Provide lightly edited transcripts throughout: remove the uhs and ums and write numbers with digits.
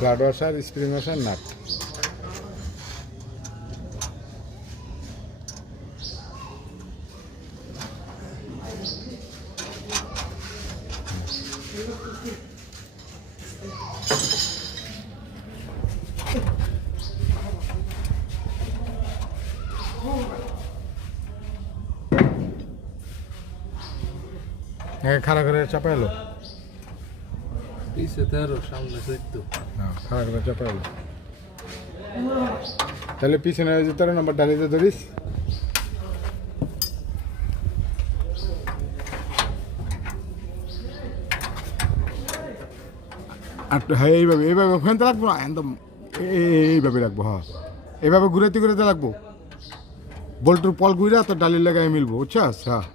Flat washer, spring washer, nut. খাড়া করে চাপা এলো, পিছে 13 সামনে 14। খাড়া করে চাপা এলো। তাহলে পিছনে ওই যে 13 নম্বর ডালিতে ধরিস। আর হ্যাঁ এইভাবে এইভাবে ওখানে রাখবো না, একদম এইভাবে রাখবো। হ্যাঁ এইভাবে ঘুরাতে ঘুরাতে রাখবো, বল্টুর পল ঘুরা তো ডালির লাগাই মিলবো, বুঝছাস? হ্যাঁ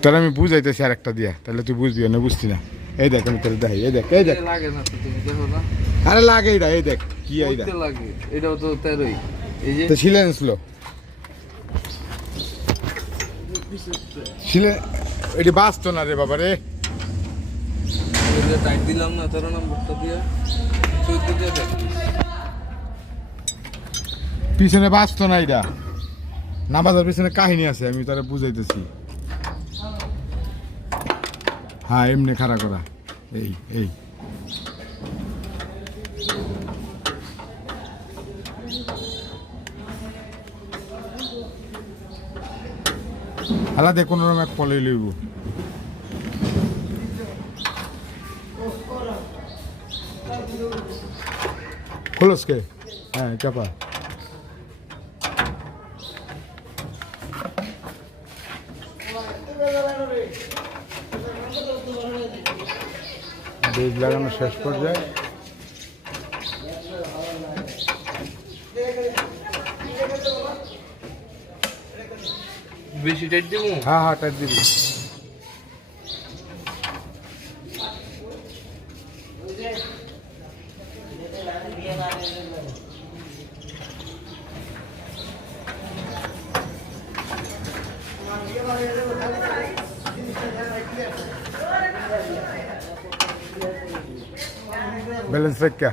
তাহলে আমি বুঝাইতেছি আর একটা দিয়া, তাহলে তুই বুঝবি না, বুঝতি না। এই দেখ আমি তাহলে দেখাই, এই দেখ এই দেখ। লাগে না তো, তুমি দেখো না। আরে লাগে এইটা, এই দেখ কি এইটা লাগে, এটাও তো 13ই। এই যে তো ছিলেন স্লো ছিলে, এটি বাঁচতো না রে বাবা রে। টাইট দিলাম না 13 নম্বরটা দিয়ে, 14 দিয়ে দেখ। পিছনে বাঁচতো না, এটা না বাজার পিছনে কাহিনী আছে, আমি তারা বুঝাইতেছি। হ্যাঁ এমনি খাড়া করা, এই এই আলাদা কোনো রকম এক পলে লইব। খোলস কে? হ্যাঁ চাপা। বেজ লাগানো শেষ পর্যায়ে। বেশি টাইট দিব? হ্যাঁ হ্যাঁ টাইট দিবি। ব্যালেন্স রেখা